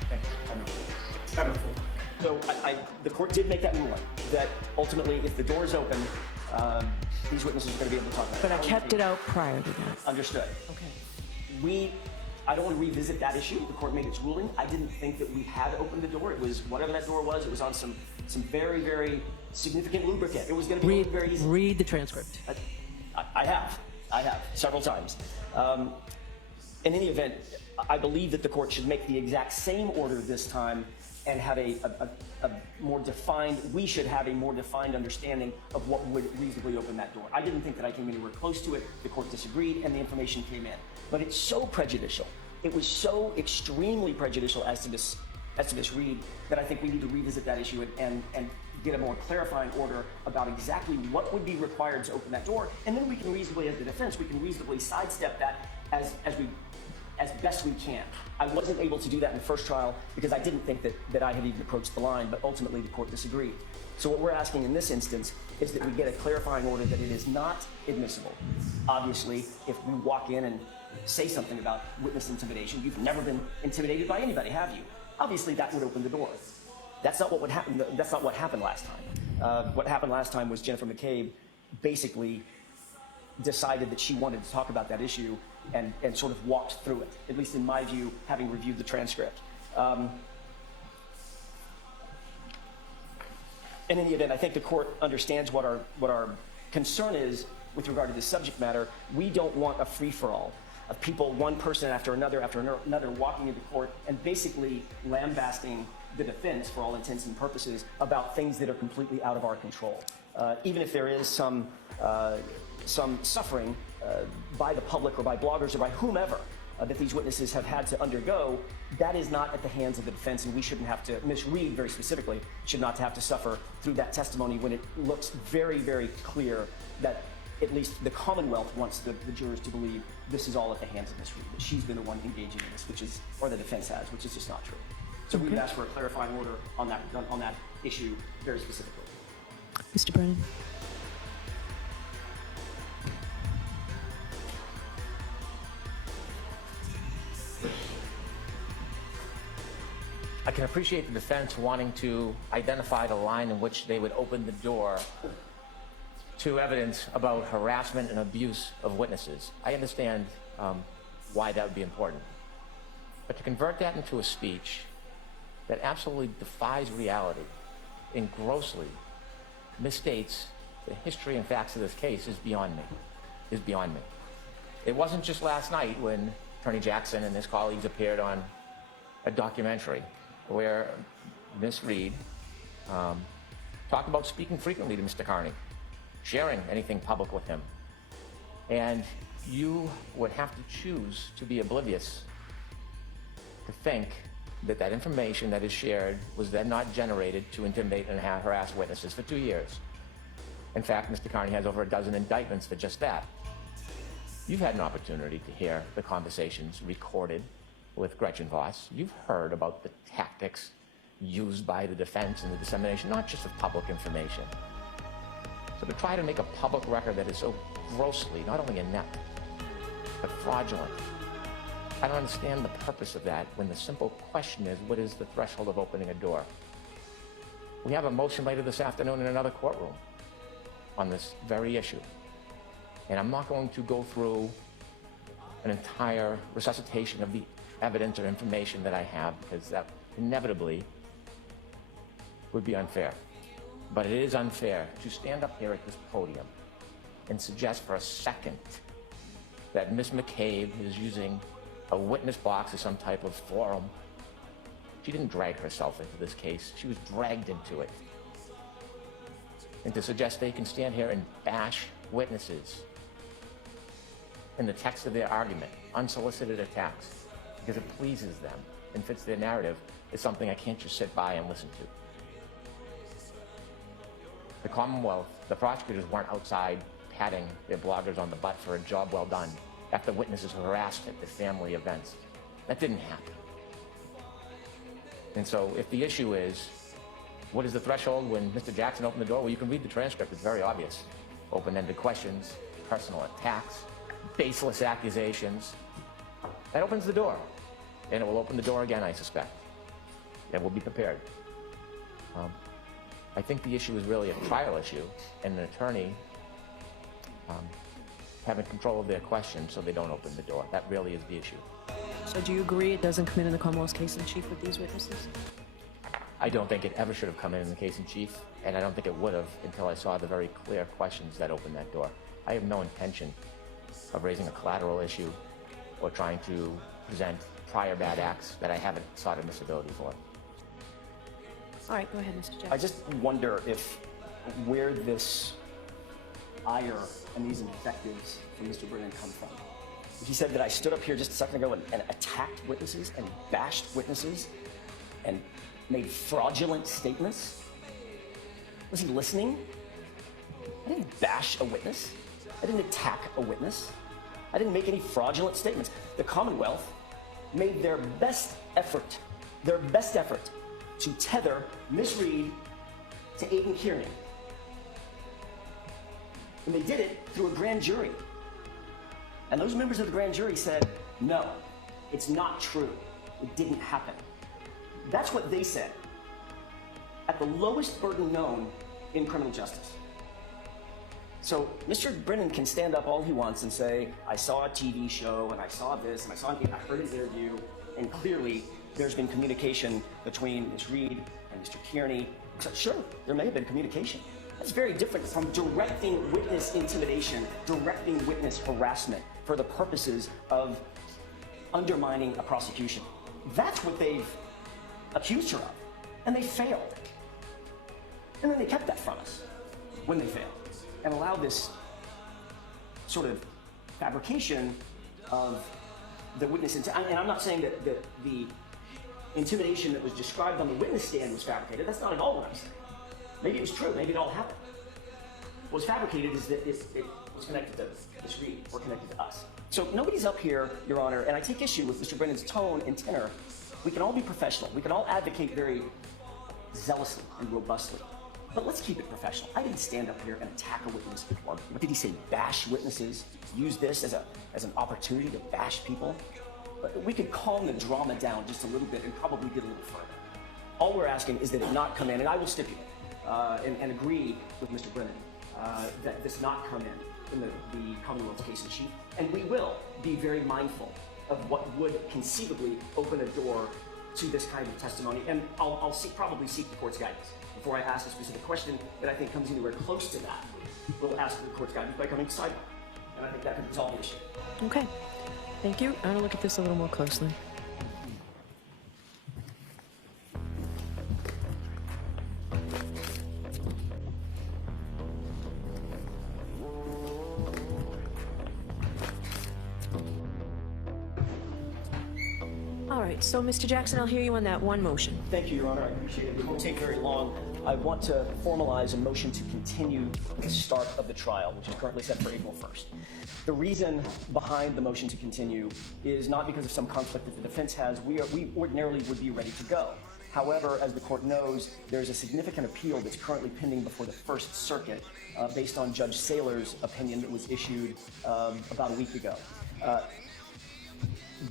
Thank you. I have no further. So the court did make that ruling, that ultimately, if the door is open, these witnesses are going to be able to talk about it. But I kept it out prior to that. Understood. Okay. I don't want to revisit that issue. The court made its ruling. I didn't think that we had opened the door. It was whatever that door was. It was on some very, very significant lubricant. It was going to be very easy. Read the transcript. I have several times. In any event, I believe that the court should make the exact same order this time and have a more defined, we should have a more defined understanding of what would reasonably open that door. I didn't think that I came anywhere close to it. The court disagreed and the information came in. But it's so prejudicial. It was so extremely prejudicial as to this read that I think we need to revisit that issue and get a more clarifying order about exactly what would be required to open that door. And then we can reasonably, as the defense, we can reasonably sidestep that as best we can. I wasn't able to do that in the first trial because I didn't think that I had even approached the line, but ultimately the court disagreed. So what we're asking in this instance is that we get a clarifying order that it is not admissible. Obviously, if we walk in and say something about witness intimidation, you've never been intimidated by anybody, have you? Obviously, that would open the door. That's not what would happen. That's not what happened last time. What happened last time was Jennifer McCabe basically decided that she wanted to talk about that issue and sort of walked through it, at least in my view, having reviewed the transcript. In any event, I think the court understands what our concern is with regard to this subject matter. We don't want a free-for-all of people, one person after another walking into court and basically lambasting the defense, for all intents and purposes, about things that are completely out of our control. Even if there is some suffering by the public or by bloggers or by whomever that these witnesses have had to undergo, that is not at the hands of the defense, and we shouldn't have to, Ms. Reed very specifically, should not have to suffer through that testimony when it looks very, very clear that at least the Commonwealth wants the jurors to believe this is all at the hands of Ms. Reed, that she's been the one engaging in this, or the defense has, which is just not true. So we would ask for a clarifying order on that issue very specifically. Mr. Breenan. I can appreciate the defense wanting to identify the line in which they would open the door to evidence about harassment and abuse of witnesses. I understand why that would be important. But to convert that into a speech that absolutely defies reality and grossly misstates the history and facts of this case is beyond me. It wasn't just last night when Attorney Jackson and his colleagues appeared on a documentary where Ms. Reed talked about speaking frequently to Mr. Carney, sharing anything public with him. And you would have to choose to be oblivious to think that that information that is shared was then not generated to intimidate and harass witnesses for 2 years. In fact, Mr. Carney has over a dozen indictments for just that. You've had an opportunity to hear the conversations recorded with Gretchen Voss. You've heard about the tactics used by the defense in the dissemination, not just of public information. So to try to make a public record that is so grossly, not only inept, but fraudulent, I don't understand the purpose of that when the simple question is, what is the threshold of opening a door? We have a motion later this afternoon in another courtroom on this very issue. And I'm not going to go through an entire resuscitation of the evidence or information that I have, because that inevitably would be unfair. But it is unfair to stand up here at this podium and suggest for a second that Ms. McCabe is using a witness box as some type of forum. She didn't drag herself into this case. She was dragged into it. And to suggest they can stand here and bash witnesses in the text of their argument, unsolicited attacks, because it pleases them and fits their narrative, is something I can't just sit by and listen to. The Commonwealth, the prosecutors weren't outside patting their bloggers on the butt for a job well done after witnesses harassed at the family events. That didn't happen. And so if the issue is, what is the threshold when Mr. Jackson opened the door? Well, you can read the transcript, it's very obvious. Open-ended questions, personal attacks, baseless accusations. That opens the door. And it will open the door again, I suspect. And we'll be prepared. I think the issue is really a trial issue, and an attorney having control of their questions so they don't open the door. That really is the issue. So do you agree it doesn't come in the Commonwealth's case in chief with these witnesses? I don't think it ever should have come in the case in chief, and I don't think it would have until I saw the very clear questions that opened that door. I have no intention of raising a collateral issue or trying to present prior bad acts that I haven't sought admissibility for. All right, go ahead, Mr. Jackson. I just wonder if where this ire and these invectives from Mr. Breenan come from. He said that I stood up here just a second ago and attacked witnesses and bashed witnesses and made fraudulent statements. Was he listening? I didn't bash a witness. I didn't attack a witness. I didn't make any fraudulent statements. The Commonwealth made their best effort to tether Ms. Reed to Aiden Kearney. And they did it through a grand jury. And those members of the grand jury said, no, it's not true. It didn't happen. That's what they said at the lowest burden known in criminal justice. So Mr. Breenan can stand up all he wants and say, I saw a TV show and I saw this and I heard an interview, and clearly there's been communication between Ms. Reed and Mr. Kearney. So sure, there may have been communication. That's very different from directing witness intimidation, directing witness harassment for the purposes of undermining a prosecution. That's what they've accused her of, and they failed. And then they kept that from us when they failed and allowed this sort of fabrication of the witness. And I'm not saying that the intimidation that was described on the witness stand was fabricated. That's not at all what I'm saying. Maybe it was true. Maybe it all happened. What was fabricated is that it was connected to Ms. Reed or connected to us. So nobody's up here, Your Honor, and I take issue with Mr. Brennan's tone and tenor. We can all be professional. We can all advocate very zealously and robustly. But let's keep it professional. I didn't stand up here and attack a witness. Or what did he say? Bash witnesses? Use this as an opportunity to bash people? But we could calm the drama down just a little bit and probably get a little further. All we're asking is that it not come in, and I will stipulate and agree with Mr. Breenan that this not come in the Commonwealth's case in chief, and we will be very mindful of what would conceivably open a door to this kind of testimony, and I'll probably seek the court's guidance. Before I ask a specific question that I think comes anywhere close to that, we'll ask the court's guidance by coming to sidebar, and I think that could resolve the issue. Okay, thank you. I'm gonna look at this a little more closely. All right, so Mr. Jackson, I'll hear you on that one motion. Thank you, Your Honor. I appreciate it. It won't take very long. I want to formalize a motion to continue the start of the trial, which is currently set for April 1st. The reason behind the motion to continue is not because of some conflict that the defense has. We ordinarily would be ready to go. However, as the court knows, there's a significant appeal that's currently pending before the First Circuit based on Judge Saylor's opinion that was issued about a week ago.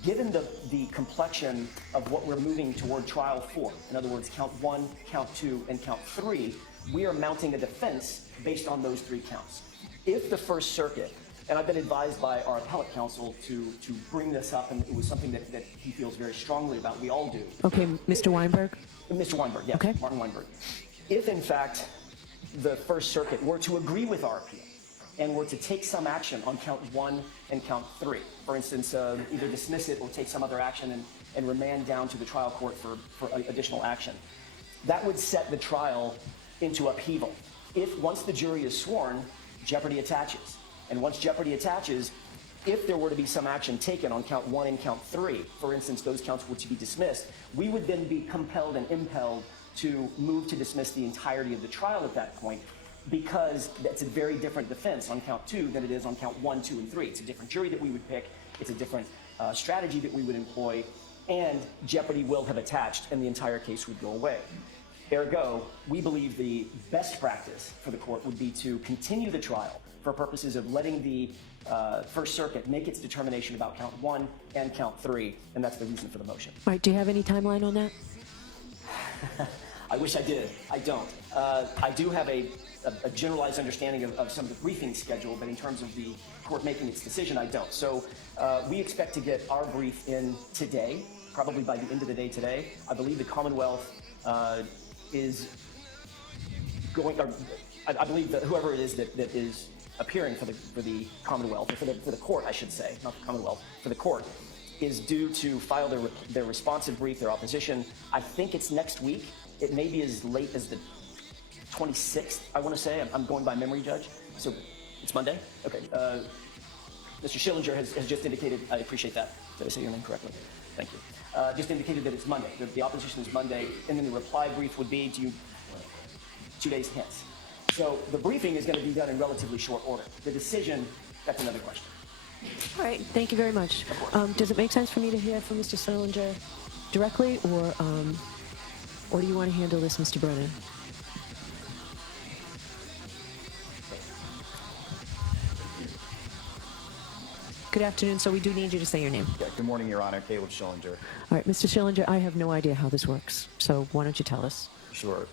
Given the complexion of what we're moving toward trial for, in other words, count 1, count 2, and count 3, we are mounting a defense based on those 3 counts. If the First Circuit And I've been advised by our appellate counsel to bring this up, and it was something that he feels very strongly about. We all do. Okay, Mr. Weinberg? Mr. Weinberg, yes, Okay. Martin Weinberg. If, in fact, the First Circuit were to agree with our appeal and were to take some action on count 1 and count 3, for instance, either dismiss it or take some other action and remand down to the trial court for additional action, that would set the trial into upheaval. If once the jury is sworn, jeopardy attaches. And once jeopardy attaches, if there were to be some action taken on count 1 and count 3, for instance, those counts were to be dismissed, we would then be compelled and impelled to move to dismiss the entirety of the trial at that point, because that's a very different defense on count 2 than it is on count 1, 2, and 3. It's a different jury that we would pick. It's a different strategy that we would employ, and jeopardy will have attached, and the entire case would go away. Ergo, we believe the best practice for the court would be to continue the trial for purposes of letting the First Circuit make its determination about count 1 and count 3, and that's the reason for the motion. All right, do you have any timeline on that? I wish I did. I don't. I do have a generalized understanding of some of the briefing schedule, but in terms of the court making its decision, I don't. So we expect to get our brief in today, probably by the end of the day today. I believe the Commonwealth is going, or I believe that whoever it is that is appearing for the Commonwealth, or for the court, I should say, not the Commonwealth, for the court, is due to file their responsive brief, their opposition. I think it's next week. It may be as late as the 26th, I want to say. I'm going by memory, Judge. So it's Monday? Okay. Mr. Schillinger has just indicated, I appreciate that. Did I say your name correctly? Thank you. Just indicated that it's Monday. The opposition is Monday, and then the reply brief would be due 2 days hence. So the briefing is going to be done in relatively short order. The decision, that's another question. All right, thank you very much. Does it make sense for me to hear from Mr. Schillinger directly, or do you want to handle this, Mr. Brennan? Good afternoon. So we do need you to say your name. Yeah, good morning, Your Honor. Caleb Schillinger. All right, Mr. Schillinger, I have no idea how this works, so why don't you tell us? Sure.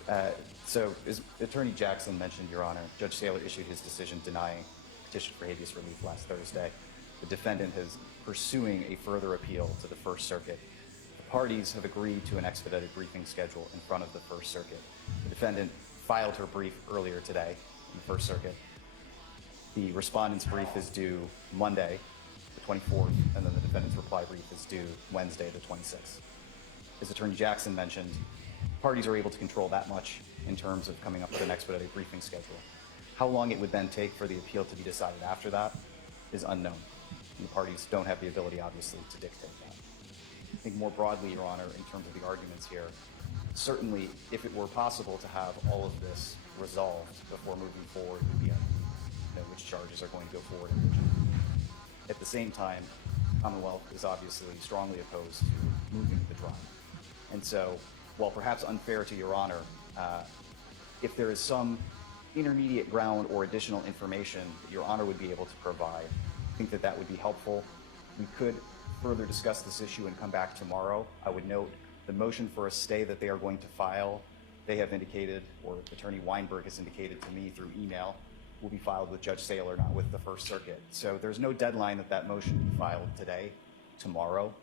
So as Attorney Jackson mentioned, Your Honor, Judge Saylor issued his decision denying petition for habeas relief last Thursday. The defendant is pursuing a further appeal to the First Circuit. The parties have agreed to an expedited briefing schedule in front of the First Circuit. The defendant filed her brief earlier today in the First Circuit. The respondent's brief is due Monday, the 24th, and then the defendant's reply brief is due Wednesday, the 26th. As Attorney Jackson mentioned, parties are able to control that much in terms of coming up with an expedited briefing schedule. How long it would then take for the appeal to be decided after that is unknown. And the parties don't have the ability, obviously, to dictate that. I think more broadly, Your Honor, in terms of the arguments here, certainly if it were possible to have all of this resolved before moving forward with the which charges are going to go forward and which not. At the same time, Commonwealth is obviously strongly opposed to moving the trial. And so, while perhaps unfair to Your Honor, if there is some intermediate ground or additional information that Your Honor would be able to provide, I think that that would be helpful. We could further discuss this issue and come back tomorrow. I would note the motion for a stay that they are going to file, they have indicated, or Attorney Weinberg has indicated to me through email, will be filed with Judge Saylor, not with the First Circuit. So there's no deadline that that motion be filed today, tomorrow,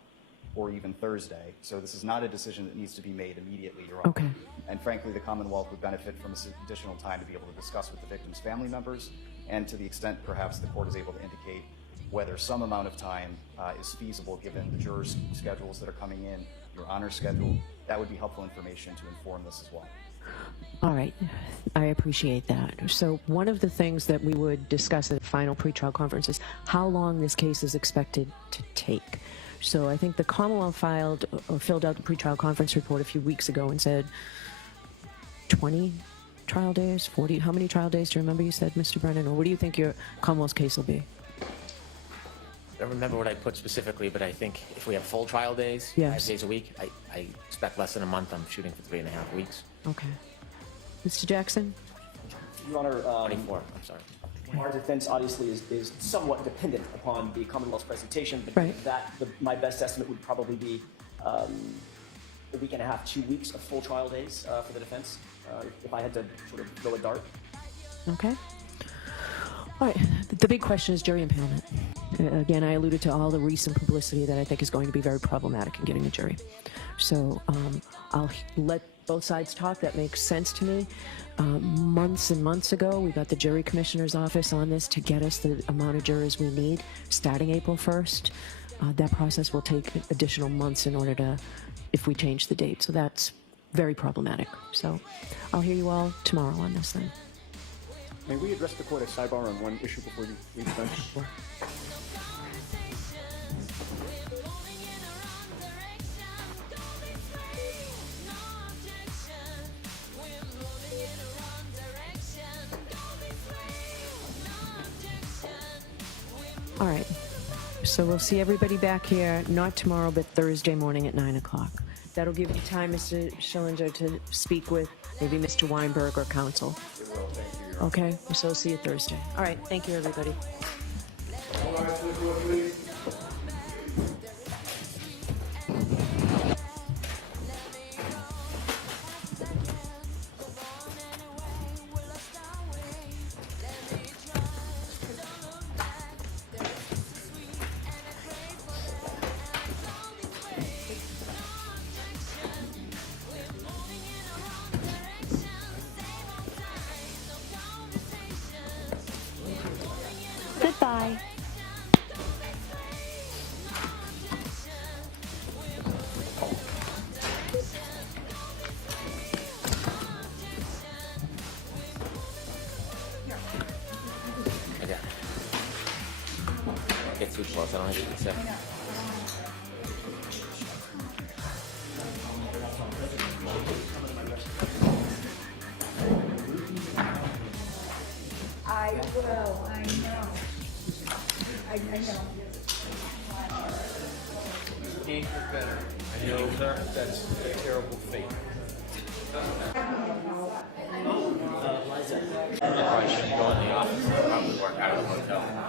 or even Thursday. So this is not a decision that needs to be made immediately, Your Honor. Okay. And frankly, the Commonwealth would benefit from additional time to be able to discuss with the victim's family members, and to the extent perhaps the court is able to indicate whether some amount of time is feasible given the jurors' schedules that are coming in, Your Honor's schedule. That would be helpful information to inform this as well. All right, I appreciate that. So one of the things that we would discuss at the final pretrial conference is how long this case is expected to take. So I think the Commonwealth filed or filled out the pretrial conference report a few weeks ago and said 20 trial days, 40, how many trial days do you remember you said, Mr. Brennan? Or what do you think your Commonwealth's case will be? I don't remember what I put specifically, but I think if we have full trial days, Yes. 5 days a week, I expect less than a month. I'm shooting for 3.5 weeks. Okay. Mr. Jackson? Your Honor, 24, I'm sorry. our defense obviously is somewhat dependent upon the Commonwealth's presentation, but Right. my best estimate would probably be a week and a half, 2 weeks of full trial days for the defense, if I had to sort of throw a dart. Okay. All right, the big question is jury impanelment. Again, I alluded to all the recent publicity that I think is going to be very problematic in getting a jury. So I'll let both sides talk. That makes sense to me. Months and months ago, we got the jury commissioner's office on this to get us the amount of jurors we need starting April 1st. That process will take additional months in order to, if we change the date. So that's very problematic. So I'll hear you all tomorrow on this thing. May we address the court at sidebar on one issue before you leave the bench? All right. So we'll see everybody back here, not tomorrow, but Thursday morning at 9 o'clock. That'll give you time, Mr. Schillinger, to speak with maybe Mr. Weinberg or counsel. Okay, so see you Thursday. All right, thank you, everybody. Goodbye. Okay. Get too close. I don't have to say. I will, I know. I know. Can't get better. I know that's a terrible fate. I probably shouldn't go in the office. I'll probably work out of the hotel.